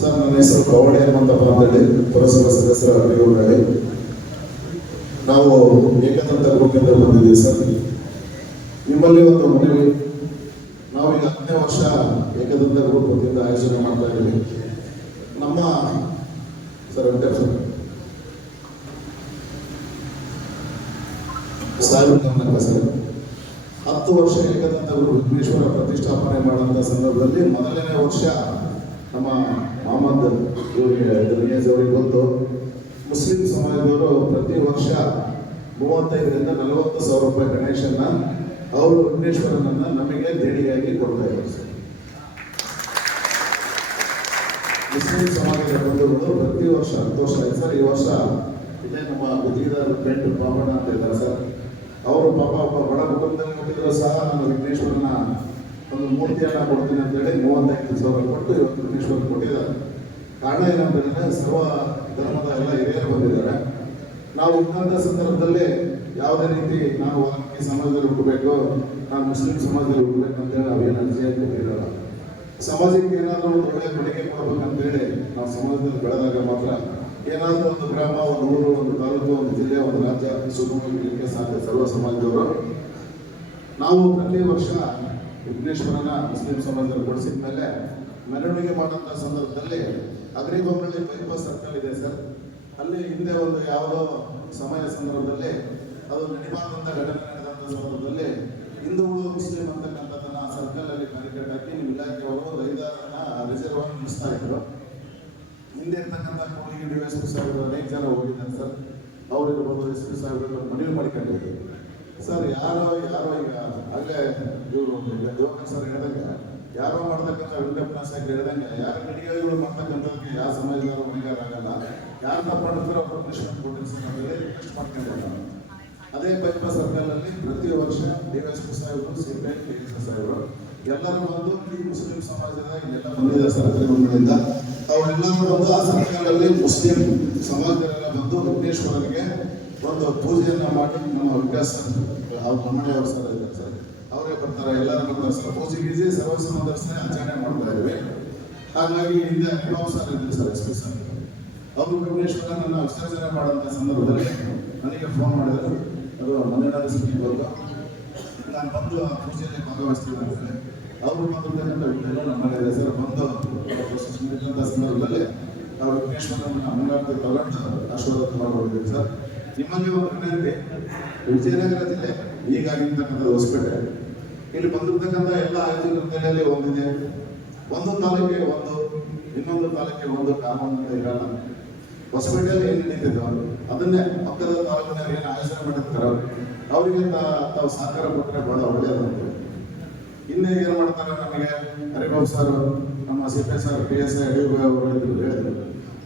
Sir ನನ್ನ ಹೆಸರು ಕವಡೆ ಹನುಮಂತಪ್ಪ ಅಂತೇಳಿ ಪುರಸಭಾ ಸದಸ್ಯರ ಅಭಿವೃದ್ಧಿ ನಾವು ಏಕದಂತ ಗ್ರೂಪಿಂದ ಬಂದಿದ್ದೀವಿ ಸರ್. ನಿಮ್ಮಲ್ಲಿ ಒಂದು ಮನವಿ. ಈಗ ಹತ್ತನೇ ವರ್ಷ ಏಕದಂತ ಗ್ರೂಪ್ ವತಿಯಿಂದ ಆಯೋಜನೆ ಮಾಡ್ತಾ ಇದ್ದೀವಿ. ನಮ್ಮ ಸರ್ ವೆಂಕಟೇಶ್ ಸರ್. ಹತ್ತು ವರ್ಷ ಏಕದಂತ ಗುರು ವಿಘ್ನೇಶ್ವರ ಪ್ರತಿಷ್ಠಾಪನೆ ಮಾಡುವಂಥ ಸಂದರ್ಭದಲ್ಲಿ ಮೊದಲನೇ ವರ್ಷ ನಮ್ಮ ಮೊಹಮ್ಮದ್ ಇವರಿಗೆ ಅವರಿಗೆ ಗೊತ್ತು. ಮುಸ್ಲಿಂ ಸಮಾಜದವರು ಪ್ರತಿ ವರ್ಷ ಮೂವತ್ತೈದರಿಂದ ನಲವತ್ತು ಸಾವಿರ ರೂಪಾಯಿ ಗಣೇಶನ ಅವರು ವಿಘ್ನೇಶ್ವರನನ್ನ ನಮಗೆ ದೇಣಿಗೆಯಾಗಿ ಕೊಡ್ತಾ ಇದ್ದಾರೆ ಸರ್. ಮುಸ್ಲಿಂ ಸಮಾಜದ ಬಂಧುಗಳು ಪ್ರತಿ ವರ್ಷ, ಹತ್ತು ವರ್ಷ ಆಯ್ತು ಸರ್. ಈ ವರ್ಷ ಇಲ್ಲೇ ನಮ್ಮ ಗುಜೀದಾರ್ ಫ್ರೆಂಡ್ ಪಾಪಣ್ಣ ಅಂತ ಇದ್ದಾರೆ ಸರ್. ಅವರು ಪಾಪ ಒಬ್ಬ ಬಡ ಕುಟುಂಬದಲ್ಲಿ ಹುಟ್ಟಿದ್ರು ಸಹ ನಮ್ಮ ವಿಘ್ನೇಶ್ವರನ ಒಂದು ಮೂರ್ತಿಯನ್ನು ಕೊಡ್ತೀನಿ ಅಂತ ಹೇಳಿ ಮೂವತ್ತೈದು ಸಾವಿರ ಕೊಟ್ಟು ಇವತ್ತು ವಿಘ್ನೇಶ್ವರ ಕೊಟ್ಟಿದ್ದಾರೆ. ಕಾರಣ ಏನಂತಂದ್ರೆ ಸರ್ವ ಧರ್ಮದ ಎಲ್ಲ ಹಿರಿಯರು ಬಂದಿದ್ದಾರೆ. ನಾವು ಉಂಟಾದ ಸಂದರ್ಭದಲ್ಲಿ ಯಾವುದೇ ರೀತಿ ನಾವು ಈ ಸಮಾಜದಲ್ಲಿ ಹುಟ್ಟಬೇಕು, ನಾವು ಮುಸ್ಲಿಂ ಸಮಾಜದಲ್ಲಿ ಹುಟ್ಟಬೇಕು ಅಂತ ಹೇಳಿ ನಾವೇನು ಅಂತ ಕೊಟ್ಟಿರಲ್ಲ ಸಮಾಜಕ್ಕೆ ಏನಾದರೂ ಒಂದು ಒಳ್ಳೆಯ ಕೊಡುಗೆ ಕೊಡಬೇಕಂತ ಹೇಳಿ ನಾವು ಸಮಾಜದಲ್ಲಿ ಬೆಳೆದಾಗ ಮಾತ್ರ ಏನಾದರೂ ಒಂದು ಗ್ರಾಮ, ಒಂದು ಊರು, ಒಂದು ತಾಲೂಕು, ಒಂದು ಜಿಲ್ಲೆ, ಒಂದು ರಾಜ್ಯ ಸುಗಮಕ್ಕೆ ಸಾಧ್ಯ ಸರ್ವ ಸಮಾಜದವರು. ನಾವು ಪ್ರತಿ ವರ್ಷ ವಿಘ್ನೇಶ್ವರನ ಮುಸ್ಲಿಂ ಸಮಾಜದಲ್ಲಿ ಕೊಡಿಸಿದ ಮೇಲೆ ಮೆರವಣಿಗೆ ಮಾಡುವಂಥ ಸಂದರ್ಭದಲ್ಲಿ ಅಗ್ರಿಬೊಮ್ಮಳ್ಳಿ ಬೈಪಾಸ್ ಸರ್ಕಲ್ ಇದೆ ಸರ್. ಅಲ್ಲಿ ಹಿಂದೆ ಒಂದು ಯಾವುದೋ ಸಮಯ ಸಂದರ್ಭದಲ್ಲಿ ಅದು ನಡಿಬಾರದಂತ ಘಟನೆ ನಡೆದಂಥ ಸಂದರ್ಭದಲ್ಲಿ ಹಿಂದೂಗಳು ಮುಸ್ಲಿಂ ಅಂತಕ್ಕಂಥದ್ದನ್ನ ಸರ್ಕಲ್ ಅಲ್ಲಿ ಬ್ಯಾರಿಕೇಡ್ ಹಾಕಿ ನಿಮ್ಮ ಇಲಾಖೆಯವರು ರೈತರನ್ನ ರಿಸರ್ವ್ ಆಗಿ ನಿಲ್ಲಿಸ್ತಾ ಇದ್ರು. ಹಿಂದೆ ಇರ್ತಕ್ಕಂಥ ಕೋಳಿಗೆ ಡಿ ಎಸ್ ಅನೇಕ ಜನ ಹೋಗಿದ್ದಾರೆ ಸರ್. ಅವರಿಗೆ ಬಂದು ಎಸ್ ಪಿ ಸಾಹೇಬರು ಮನವಿ ಮಾಡಿಕೊಂಡಿದ್ರು. ಸರ್, ಯಾರೋ ಯಾರೋ ಈಗ ಇವರು ಸರ್ ಹೇಳಿದಂಗೆ, ಯಾರೋ ಮಾಡ್ತಕ್ಕಂಥ ವೆಂಕಟಪ್ಪ ಸಾಹೇಬ್ ಹೇಳಿದಂಗೆ, ಯಾರ ಗಡಿಗಳು ಮಾಡ್ತಕ್ಕಂಥದಕ್ಕೆ ಯಾವ ಸಮಾಜದವರು ಹೊಣೆಗಾರ ಆಗಲ್ಲ. ಯಾರು ತಪ್ಪು ಮಾಡಿದ್ರು ಅವರು ಪನಿಷ್ಮೆಂಟ್ ಕೊಟ್ಟಿರಿ ಸರ್. ಅಂತ ಹೇಳಿ ರಿಕ್ವೆಸ್ಟ್ ಮಾಡ್ಕೊಂಡಿದ್ದೆ ಅದೇ ಪೈಪ ಸರ್ಕಲ್ ಅಲ್ಲಿ ಪ್ರತಿ ವರ್ಷ ಡಿ ಎಸ್ ಪಿ ಸಾಹೇಬರು ಸಿ ಪಿ ಕೆ ಸಾಹೇಬರು ಎಲ್ಲರೂ ಬಂದು ಈ ಮುಸ್ಲಿಂ ಸಮಾಜದ ಇಲ್ಲೆಲ್ಲ ಬಂದಿದ್ದಾರೆ ಸರ್ಕಾರಗಳಿಂದ ಅವರೆಲ್ಲರೂ ಬಂದು ಆ ಸರ್ಕಲ್ ಅಲ್ಲಿ ಮುಸ್ಲಿಂ ಸಮಾಜದವರೆಲ್ಲ ಬಂದು ವಿಘ್ನೇಶ್ವರನಿಗೆ ಒಂದು ಪೂಜೆಯನ್ನ ಮಾಡಿ ನಮ್ಮ ವಿಕಾಸ ಅವ್ರ ನಮ್ಮನೆ ಅವ್ರ ಸರ್ ಇದ್ದಾರೆ ಸರ್. ಅವರೇ ಬರ್ತಾರೆ ಎಲ್ಲರೂ ಬರ್ತಾರೆ ಸರ್ ಪೂಜೆ ಗೀಜೆ ಸರ್ವ ಸಮಾಜಸ್ಥೆ ಆಚರಣೆ ಮಾಡ್ತಾ ಇದ್ವಿ. ಹಾಗಾಗಿ ಹಿಂದೆ ಅನುಭವ ಸರ್ ಇದ್ರು ಸರ್, ಎಸ್ ಪಿ ಸರ್. ಅವರು ನನ್ನ ವಿಸರ್ಜನೆ ಮಾಡುವಂಥ ಸಂದರ್ಭದಲ್ಲಿ ನನಗೆ ಫೋನ್ ಮಾಡಿದರು. ಅದು ಸ್ಥಿತಿ ಬರುವ ನಾನು ಬಂದು ಆ ಪೂಜೆಯಲ್ಲಿ ಭಾಗವಹಿಸ್ತೀನಿ ಅಂತೇಳಿ ಅವರು ಬಂದಿರ್ತಕ್ಕಂಥ ವಿಷಯ ನಮ್ಮ ಮನೆ ಇದೆ ಸರ್ ಬಂದು ಪ್ರಶಸ್ತಿಂತ ಸಂದರ್ಭದಲ್ಲಿ ನಾವು ವಿಘ್ನೇಶ್ವರನ ಮಂಗಳಾರತಿ ತಗೊಂಡು ಆಶೀರ್ವಾದ ಮಾಡ್ಕೊಂಡಿದ್ದೀವಿ ಸರ್. ನಿಮ್ಮಲ್ಲಿ ಒಂದು ವಿಜಯನಗರ ಜಿಲ್ಲೆ ಈಗಾಗಿರ್ತಕ್ಕಂಥ ಹೊಸಪೇಟೆ. ಇಲ್ಲಿ ಬಂದಿರ್ತಕ್ಕಂಥ ಎಲ್ಲ ಆಯೋಜಕರಲ್ಲಿ ಒಂದಿದೆ. ಒಂದು ತಾಲೂಕಿಗೆ ಒಂದು, ಇನ್ನೊಂದು ತಾಲೂಕಿಗೆ ಒಂದು ಕಾನೂನು ಅಂತ ಇರಲ್ಲ ಹೊಸಪೇಟೆಯಲ್ಲಿ ಏನು ನಡೀತಿದ್ದೋ ಅದನ್ನೇ ಪಕ್ಕದ ತಾಲೂಕಿನಲ್ಲಿ ಏನು ಆಯೋಜನೆ ಮಾಡಿರ್ತಾರೋ, ಅವರಿಗೆ ತಾವು ಸಹಕಾರ ಕೊಟ್ಟರೆ ಬಹಳ ಒಳ್ಳೆಯದು ಇನ್ನೇ ಏನು ಮಾಡ್ತಾರೆ ನಮಗೆ? ಹರಿಬಾಬು ಸರ್, ನಮ್ಮ C P sir, P S I Yediyurappa ಅವರು ಹೇಳಿದ್ರು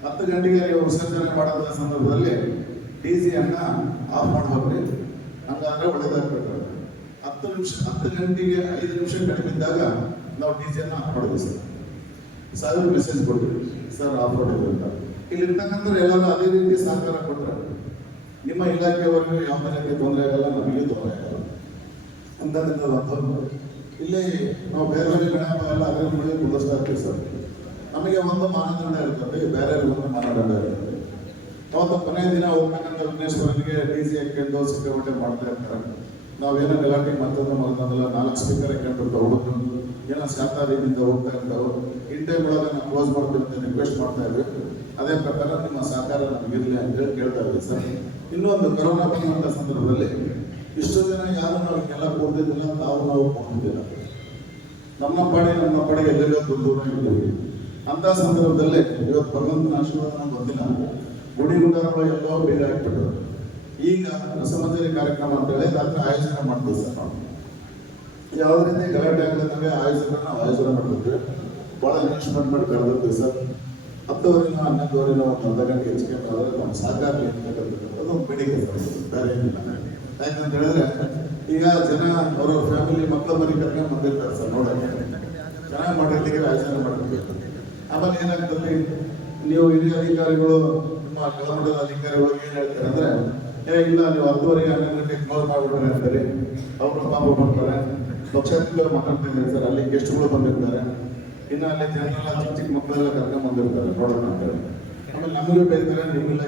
ಹತ್ತು ಗಂಟೆಗೆ ವಿಸರ್ಜನೆ ಮಾಡೋದ ಸಂದರ್ಭದಲ್ಲಿ ಡಿ ಅನ್ನ ಆಫ್ ಮಾಡ್ಬೇಕ್ರಿ ಹಂಗಾದ್ರೆ ಒಳ್ಳೇದಾಗ್ಬೇಕು ಹತ್ತು ನಿಮಿಷ, ಹತ್ತು ಗಂಟೆಗೆ ಐದು ನಿಮಿಷ ಕಡಿಮೆ ಇದ್ದಾಗ ನಾವು ಡಿ ಜೆನ ಆಫ್ ಮಾಡಿದ್ವಿ ಸರ್. ಸಾವಿರ ಮೆಸೇಜ್ ಕೊಡ್ತೀವಿ ಸರ್ ಆಫ್ ಮಾಡಿದ್ವಿ ಅಂತ. ಇಲ್ಲಿ ಇರ್ತಕ್ಕಂಥ ಎಲ್ಲರೂ ಅದೇ ರೀತಿ ಸಹಕಾರ ಕೊಟ್ಟರೆ ನಿಮ್ಮ ಇಲಾಖೆಯವರೆಗೂ ಯಾವುದೇ ರೀತಿ ತೊಂದರೆ ಆಗಲ್ಲ ನಮಗೆ ತೊಂದರೆ ಆಗಲ್ಲ. ಅಂತಕ್ಕಂಥದ್ದು ಇಲ್ಲೇ ನಾವು ಬೇರೆ ಬೇರೆ ಗಣಪ ಎಲ್ಲ ಅದರ ಮೇಲೆ ಕುದಿಸ್ತಾ ಇರ್ತೀವಿ ಸರ್. ನಮಗೆ ಒಂದು ಮಾನದಂಡ ಇರ್ತದೆ ಬೇರೆ ಒಂದು ಮಾನದಂಡ ಇರ್ತದೆ. ಅವತ್ತು ಕೊನೆಯ ದಿನ ಹೋಗ್ಬೇಕಂತ ವಿಘ್ನೇಶ್ವರನಿಗೆ ಡಿ ಸಿ ಹಾಕೊಂಡು ಸಿಕ್ಕಾಪಟ್ಟೆ ಮಾಡ್ತಾ ಇರ್ತಾರೆ. ನಾವೇನೋ ಗಲಾಟೆ ಮತ್ತೊಂದು ಮತ್ತೊಂದಲ್ಲ ನಾಲ್ಕು ಸ್ಪೀಕರ್ ಹಾಕೊಂಡಿರ್ತಾವೆ ಹುಡುಗರು ಏನೋ ಶಾಂತ ರೀತಿಯಿಂದ ಹೋಗ್ತಾ ಇರ್ತಾವೆ ಇನ್ ಟೈಮ್ ಒಳಗೆ ನಾವು ಕ್ಲೋಸ್ ಮಾಡ್ತೀವಿ ಅಂತ ರಿಕ್ವೆಸ್ಟ್ ಮಾಡ್ತಾ ಇದ್ವಿ. ಅದೇ ಪ್ರಕಾರ ನಿಮ್ಮ ಸಹಕಾರ ನಮಗಿರಲಿ ಅಂತ ಹೇಳಿ ಕೇಳ್ತಾ ಇದ್ವಿ ಸರ್. ಇನ್ನೊಂದು ಕೊರೋನಾ ಬಂದಂಥ ಸಂದರ್ಭದಲ್ಲಿ ಇಷ್ಟು ಜನ ಯಾರು ನಾವು ಹಿಂಗೆಲ್ಲ ಕೊಡ್ತಿದ್ದಿಲ್ಲ ತಾವು ನಾವು ಕೊಡ್ತಿದ್ದಿಲ್ಲ ನಮ್ಮ ಪಾಡಿ ನಮ್ಮ ಪಾಡಿಗೆ ಎಲ್ಲೆಲ್ಲೋ ದೂರ ಇದ್ದೀವಿ ಅಂತ ಸಂದರ್ಭದಲ್ಲಿ ಇವತ್ತು ಭಗವಂತನ ಆಶೀರ್ವಾದ ಗೊತ್ತಿಲ್ಲ ಗುಡಿ ಗುಂಡಾರಗಳು ಎಲ್ಲವೂ ಬೇರೆ ಈಗ ರಸಮಂಜರಿ ಕಾರ್ಯಕ್ರಮ ಅಂತ ಹೇಳಿ ರಾತ್ರಿ ಆಯೋಜನೆ ಮಾಡ್ತೀವಿ ಸರ್ ನಾವು. ಯಾವುದೇ ರೀತಿ ಗಲಾಟೆ ಆಗದಂಗೆ ಆಯೋಜನೆ ನಾವು ಆಯೋಜನೆ ಮಾಡ್ತಿದ್ವಿ. ಭಾಳ ಇನ್ವೆಸ್ಟ್ಮೆಂಟ್ ಮಾಡಿ ಕರೆದಿರ್ತೀವಿ ಸರ್. ಹತ್ತುವರೆನೋ ಹನ್ನೊಂದುವರೆನೋ ಒಂದು ಅರ್ಧ ಗಂಟೆ ಹೆಚ್ಚಿಗೆ ಆದರೆ ನಮ್ಮ ಇರ್ತಕ್ಕಂಥದ್ದು ಅದು ಬೇಡಿಕೆ ಬೇರೆ ಏನಿಲ್ಲ ಯಾಕಂತ ಹೇಳಿದ್ರೆ ಈಗ ಜನ ಅವರ ಫ್ಯಾಮಿಲಿ ಮಕ್ಕಳ ಮನೆ ಕರ್ಕೊಂಡು ಬಂದಿರ್ತಾರೆ ಸರ್ ನೋಡೋಕೆ ಚೆನ್ನಾಗಿ ಮಾಡಿರ್ಲಿಕ್ಕೆ ಆಯೋಜನೆ ಮಾಡ್ತೀವಿ ಆಮೇಲೆ ಏನಾಗ್ತದೆ? ನೀವು ಹಿರಿಯ ಅಧಿಕಾರಿಗಳು, ನಿಮ್ಮ ಕೆಳಮಟ್ಟದ ಅಧಿಕಾರಿಗಳು ಏನ್ ಹೇಳ್ತಾರೆ ಅಂದ್ರೆ, ಏ, ಇಲ್ಲ, ನೀವು ಹತ್ತುವರೆಗೆ ಹನ್ನೊಂದು ಗಂಟೆಗೆ ಕ್ಲೋಸ್ ಮಾಡ್ಬಿಡ್ರಿ ಅಂತಾರೆ ಅವರು ಪಾಪ ಬರ್ತಾರೆ ಲಕ್ಷಾಂತರ ಮಾತಾಡ್ತಿದ್ದಾರೆ ಸರ್, ಅಲ್ಲಿ ಗೆಸ್ಟ್ಗಳು ಬಂದಿರ್ತಾರೆ. ಇನ್ನು ಅಲ್ಲಿ ಜನರೆಲ್ಲ ಚಿಕ್ಕ ಚಿಕ್ಕ ಮಕ್ಕಳೆಲ್ಲ ಕರ್ಕೊಂಡ್ ಬಂದಿರ್ತಾರೆ ನೋಡೋಣ ಆಮೇಲೆ ನಮಗೂ ಬೇಕಾರೆ ನಿಮ್ಗೆಲ್ಲ